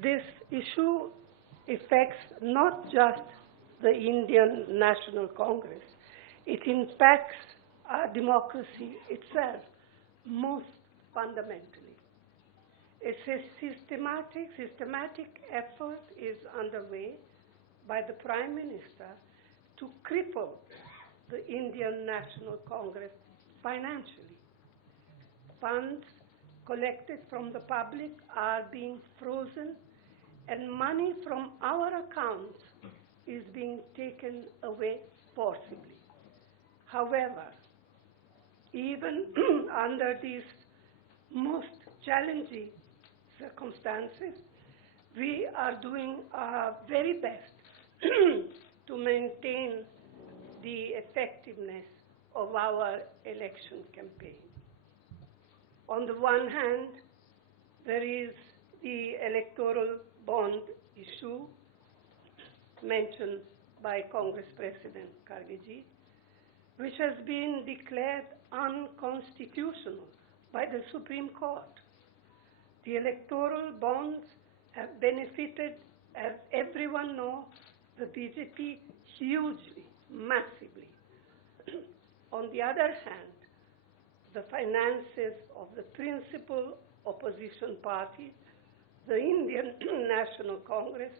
this issue affects not just the Indian National Congress, it impacts our democracy itself most fundamentally. A systematic effort is underway by the Prime Minister to cripple the Indian National Congress financially. Funds collected from the public are being frozen, and money from our accounts is being taken away forcibly. However, even under these most challenging circumstances, we are doing our very best to maintain the effectiveness of our election campaign. On the one hand, there is the electoral bond issue mentioned by Congress President Kharge, which has been declared unconstitutional by the Supreme Court. The electoral bonds have benefited, as everyone knows, the BJP hugely, massively. On the other hand, the finances of the principal opposition party, the Indian National Congress,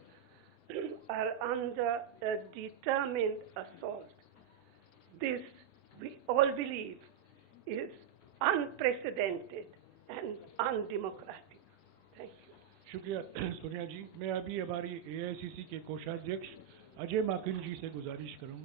are under a determined assault. This, we all believe, is unprecedented and undemocratic. Thank you. शुक्रिया सोनिया जी। मैं अभी हमारी AICC के कोषाध्यक्ष अजय माकन जी से गुजारिश करूंगा।